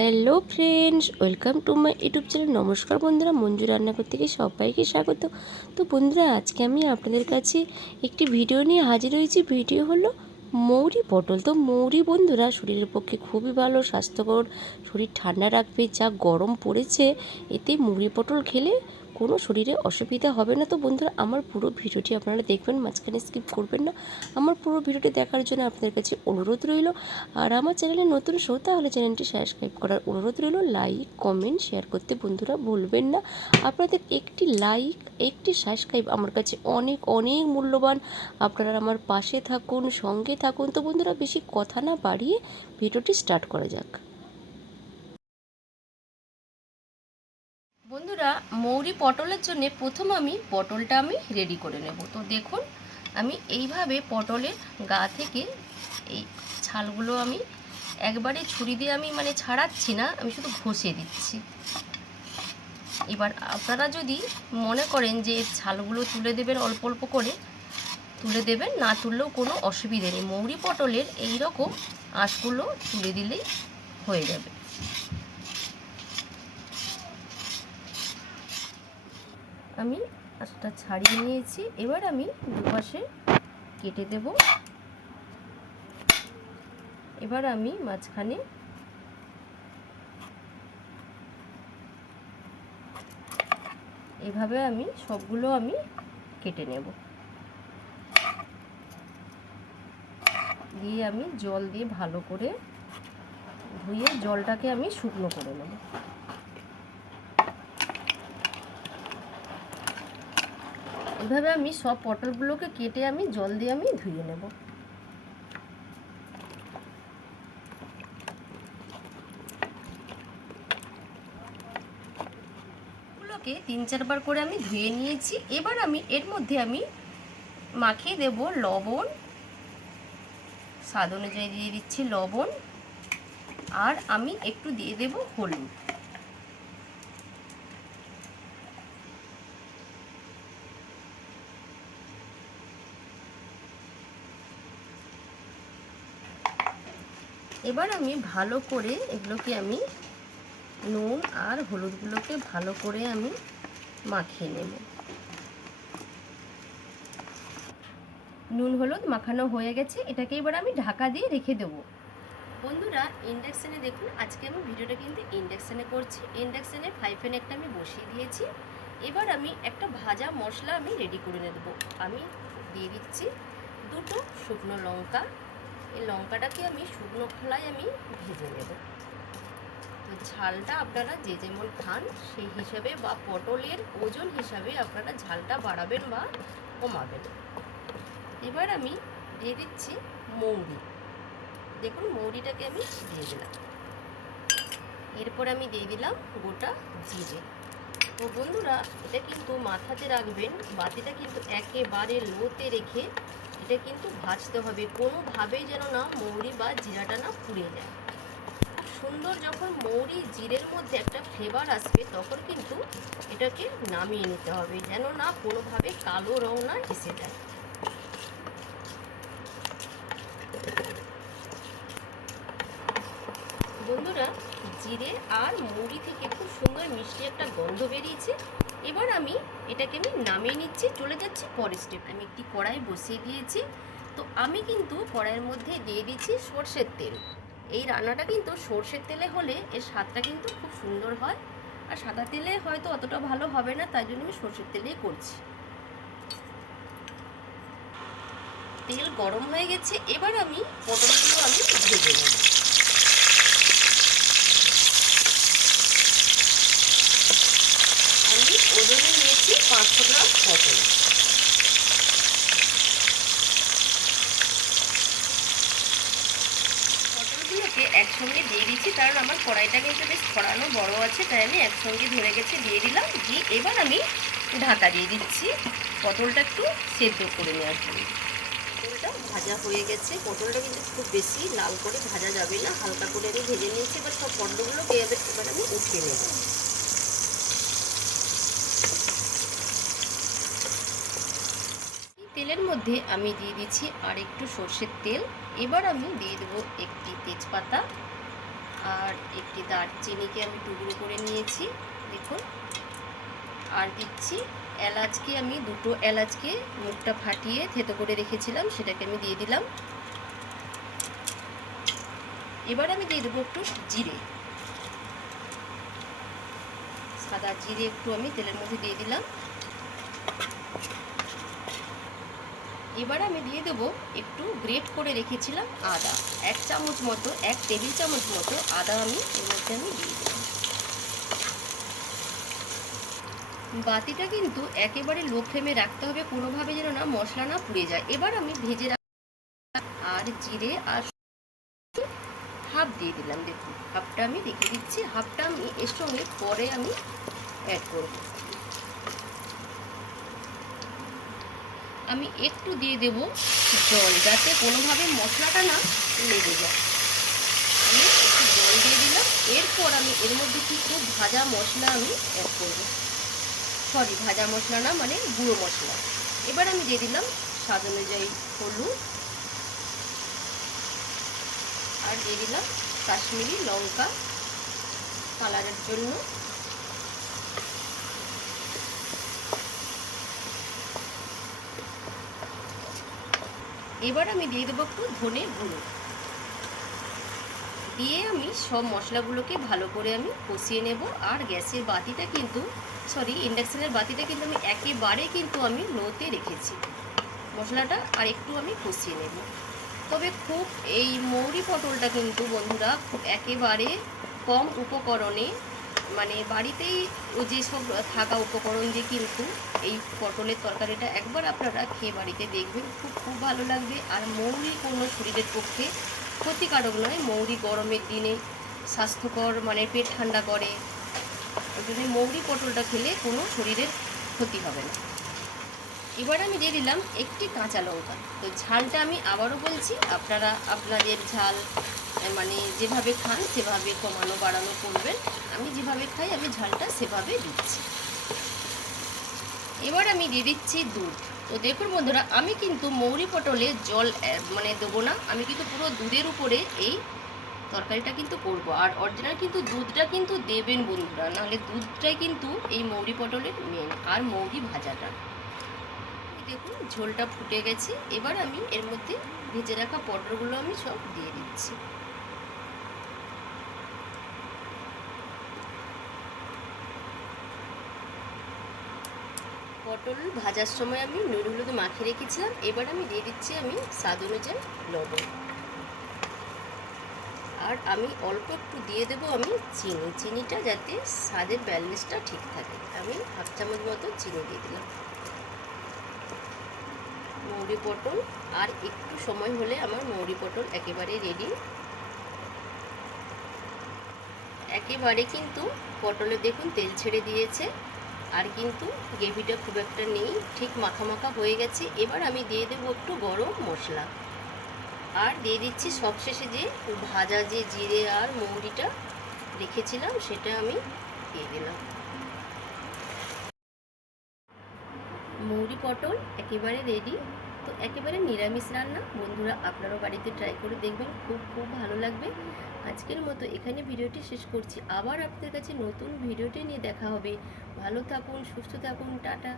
Hello friends, welcome to my YouTube channel. নমস্কার বন্ধুরা, মঞ্জু রান্নাঘর থেকে সবাইকে স্বাগত। তো বন্ধুরা, আজকে আমি আপনাদের কাছে একটি ভিডিও নিয়ে হাজির হয়েছি। ভিডিও হলো মৌরি পটল। তো মৌরি বন্ধুরা শরীরের পক্ষে খুবই ভালো, স্বাস্থ্যকর, শরীর ঠান্ডা রাখবে। যা গরম পড়েছে, এতে মৌরি পটল খেলে কোনো শরীরে অসুবিধা হবে না। তো বন্ধুরা, আমার পুরো ভিডিওটি আপনারা দেখবেন, মাঝখানে স্কিপ করবেন না। আমার পুরো ভিডিওটি দেখার জন্য আপনাদের কাছে অনুরোধ রইল। আর আমার চ্যানেলে নতুন শো, তাহলে চ্যানেলটি সাবস্ক্রাইব করার অনুরোধ রইল। লাইক, কমেন্ট, শেয়ার করতে বন্ধুরা ভুলবেন না। আপনাদের একটি লাইক, একটি সাবস্ক্রাইব আমার কাছে অনেক অনেক মূল্যবান। আপনারা আমার পাশে থাকুন, সঙ্গে থাকুন। তো বন্ধুরা, বেশি কথা না বাড়িয়ে ভিডিওটি স্টার্ট করা যাক। বন্ধুরা, মৌরি পটলের জন্য প্রথম আমি পটলটা রেডি করে নেব। তো দেখুন, আমি এইভাবে পটলের গা থেকে এই ছালগুলো একবারে ছুরি দিয়ে ছাড়াচ্ছি না, আমি শুধু ঘষে দিচ্ছি। এবার আপনারা যদি মনে করেন যে ছালগুলো তুলে দেবেন, অল্প অল্প করে তুলে দেবেন, না তুললেও কোনো অসুবিধে নেই। মৌরি পটলের এই রকম আঁশগুলো তুলে দিলেই হয়ে যাবে। আমি আঁশটা ছাড়িয়ে নিয়েছি। এবার আমি দুপাশে কেটে দেব। এবার আমি মাঝখানে এভাবে সবগুলো কেটে নেব। দিয়ে জল দিয়ে ভালো করে ধুয়ে জলটাকে শুকনো করে নেব। এভাবে সব পটলগুলোকে কেটে জল দিয়ে ধুয়ে নেব। গুলোকে 3-4 বার করে ধুয়ে নিয়েছি। এবার এর মধ্যে মাখিয়ে দেব লবণ, স্বাদ অনুযায়ী দিয়ে দিচ্ছি লবণ, আর একটু দিয়ে দেব হলুদ। এবার ভালো করে এগুলোকে নুন আর হলুদগুলোকে ভালো করে মাখিয়ে নেব। নুন হলুদ মাখানো হয়ে গেছে। এটাকে এবার ঢাকা দিয়ে রেখে দেব। বন্ধুরা, ইন্ডাকশানে দেখুন, আজকে ভিডিওটা কিন্তু ইন্ডাকশানে করছি। ইন্ডাকশানে ফ্রাই প্যান একটা বসিয়ে দিয়েছি। এবার একটা ভাজা মশলা রেডি করে নেব। দিয়ে দিচ্ছি 2টো শুকনো লঙ্কা। এই লঙ্কাটাকে শুকনো খোলায় ভেজে নেব। তো ঝালটা আপনারা যে যেমন খান সেই হিসাবে বা পটলের ওজন হিসাবে আপনারা ঝালটা বাড়াবেন বা কমাবেন। এবার দিয়ে দিচ্ছি মৌরি। দেখুন, মৌরিটাকে দিয়ে দিলাম। এরপর দিয়ে দিলাম গোটা জিরে। তো বন্ধুরা, এটা কিন্তু মাথাতে রাখবেন, বাতিটা কিন্তু একেবারে লোতে রেখে এটা কিন্তু ভাজতে হবে। কোনোভাবেই যেন না মৌরি বা জিরাটা না পুড়ে যায়। সুন্দর যখন মৌরি জিরের মধ্যে একটা ফ্লেভার আসবে, তখন কিন্তু এটাকে নামিয়ে নিতে হবে, যেন না কোনোভাবে কালো রং না এসে যায়। বন্ধুরা, জিরে আর মৌরি থেকে খুব সুন্দর মিষ্টি একটা গন্ধ বেরিয়েছে। এবার এটাকে নামিয়ে নিচ্ছি। চলে যাচ্ছি পরের স্টেপ। একটি কড়াই বসিয়ে দিয়েছি। তো কিন্তু কড়াইয়ের মধ্যে দিয়ে দিচ্ছি সরষের তেল। এই রান্নাটা কিন্তু সরষের তেলে হলে এর স্বাদটা কিন্তু খুব সুন্দর হয়, আর সাদা তেলে হয়তো অতটা ভালো হবে না, তাই জন্য আমি সরষের তেলেই করছি। তেল গরম হয়ে গেছে। এবার পটলগুলো ভেজে নেব। ওজনে নিয়েছি 500 গ্রাম পটল। পটলগুলোকে একসঙ্গে দিয়ে দিচ্ছি, কারণ আমার কড়াইটা কিন্তু বেশ ছড়ানো বড় আছে, তাই একসঙ্গে ধরে গেছে দিয়ে দিলাম। দিয়ে এবার ঢাকা দিয়ে দিচ্ছি পটলটা একটু সেদ্ধ করে নেওয়ার জন্য। পটলটা ভাজা হয়ে গেছে। পটলটা কিন্তু খুব বেশি লাল করে ভাজা যাবে না, হালকা করে ভেজে নিয়েছি। এবার সব পটলগুলোকে এবার উঠিয়ে নেব। তেলের মধ্যে দিয়ে দিচ্ছি আর একটু সরষের তেল। এবার দিয়ে দেবো একটি তেজপাতা, আর একটি দারচিনিকে আমি টুকরো করে নিয়েছি দেখুন। আর দিচ্ছি এলাচকে, আমি দুটো এলাচকে মুখটা ফাটিয়ে থেতো করে রেখেছিলাম, সেটাকে আমি দিয়ে দিলাম। এবার আমি দিয়ে দেবো একটু জিরে, সাদা জিরে একটু আমি তেলের মধ্যে দিয়ে দিলাম। এবার আমি দিয়ে দেবো একটু গ্রেট করে রেখেছিলাম আদা, 1 চামচ মতো, 1 টেবিল চামচ মতো আদা আমি এর মধ্যে আমি দিয়ে দিলাম। বাতিটা কিন্তু একেবারে লো ফ্লেমে রাখতে হবে, কোনোভাবে যেন না মশলা না পুড়ে যায়। এবার আমি ভেজে আর জিরে আর হাফ দিয়ে দিলাম, দেখুন হাফটা আমি রেখে দিচ্ছি, হাফটা আমি এর সঙ্গে পরে আমি অ্যাড করব। আমি একটু দিয়ে দেব জল, যাতে কোনোভাবে মশলাটা না লেগে যায়। আমি একটু জল দিয়ে দিলাম। এরপর আমি এর মধ্যে কিছু ভাজা মশলা আমি অ্যাড করব, সরি ভাজা মশলা না, মানে গুঁড়ো মশলা। এবার আমি দিয়ে দিলাম স্বাদ অনুযায়ী হলুদ, আর দিয়ে দিলাম কাশ্মীরি লঙ্কা কালারের জন্য। এবার আমি দিয়ে দেবো একটু ধনে গুঁড়ো, দিয়ে আমি সব মশলাগুলোকে ভালো করে আমি কষিয়ে নেব। আর গ্যাসের বাতিটা কিন্তু, সরি ইন্ডাকশানের বাতিটা কিন্তু আমি একেবারে কিন্তু আমি লোতে রেখেছি। মশলাটা আর একটু আমি কষিয়ে নেব। তবে খুব এই মৌরি পটলটা কিন্তু বন্ধুরা খুব একেবারে কম উপকরণে, মানে বাড়িতেই যেসব থাকা উপকরণ দিয়ে কিন্তু এই পটলের তরকারিটা একবার আপনারা খেয়ে বাড়িতে দেখবেন, খুব ভালো লাগবে। আর মৌরি কোনো শরীরের পক্ষে ক্ষতিকারক নয়। মৌরি গরমের দিনে স্বাস্থ্যকর, মানে পেট ঠান্ডা করে। ওই জন্য মৌরি পটলটা খেলে কোনো শরীরের ক্ষতি হবে না। এবার আমি দিয়ে দিলাম একটি কাঁচা লঙ্কা। তো ঝালটা আমি আবারও বলছি, আপনারা আপনাদের ঝাল মানে যেভাবে খান সেভাবে কমানো বাড়ানো করবেন। আমি যেভাবে খাই আমি ঝালটা সেভাবে দিচ্ছি। এবার আমি দিয়ে দিচ্ছি দুধ। তো দেখুন বন্ধুরা, আমি কিন্তু মৌরি পটলে জল মানে দেবো না, আমি কিন্তু পুরো দুধের উপরে এই তরকারিটা কিন্তু করব। আর অরিজিনাল কিন্তু দুধটা কিন্তু দেবেন বন্ধুরা, নাহলে দুধটাই কিন্তু এই মৌরি পটলের মেন, আর মৌরি ভাজাটা। দেখুন ঝোলটা ফুটে গেছে। এবার আমি এর মধ্যে ভেজে রাখা পটলগুলো আমি সব দিয়ে দিচ্ছি। পটল ভাজার সময় আমি নুন হলুদ মাখিয়ে রেখেছিলাম। এবার আমি দিয়ে দিচ্ছি আমি স্বাদ অনুযায়ী লবণ, আর আমি অল্প একটু দিয়ে দেবো আমি চিনি। চিনিটা যাতে স্বাদের ব্যালেন্সটা ঠিক থাকে, আমি 1/2 চামচ মতো চিনি দিয়ে দিলাম। মৌরি পটল আর একটু সময় হলে আমার মৌরি পটল একেবারে রেডি। একেবারে কিন্তু পটলে দেখুন তেল ছেড়ে দিয়েছে, আর কিন্তু গ্রেভিটা খুব একটা নেই, ঠিক মাখা মাখা হয়ে গেছে। এবার আমি দিয়ে দেবো একটু গরম মশলা, আর দিয়ে দিচ্ছি সবশেষে যে ভাজা যে জিরে আর মৌরিটা রেখেছিলাম সেটা আমি দিয়ে দিলাম। মৌরি পটল একেবারে রেডি। তো একেবারে নিরামিষ রান্না বন্ধুরা, আপনারাও বাড়িতে ট্রাই করে দেখবেন, খুব ভালো লাগবে। আজকের মতো এখানে ভিডিওটি শেষ করছি। আবার আপনাদের কাছে নতুন ভিডিওটি নিয়ে দেখা হবে। ভালো থাকুন, সুস্থ থাকুন, টাটা।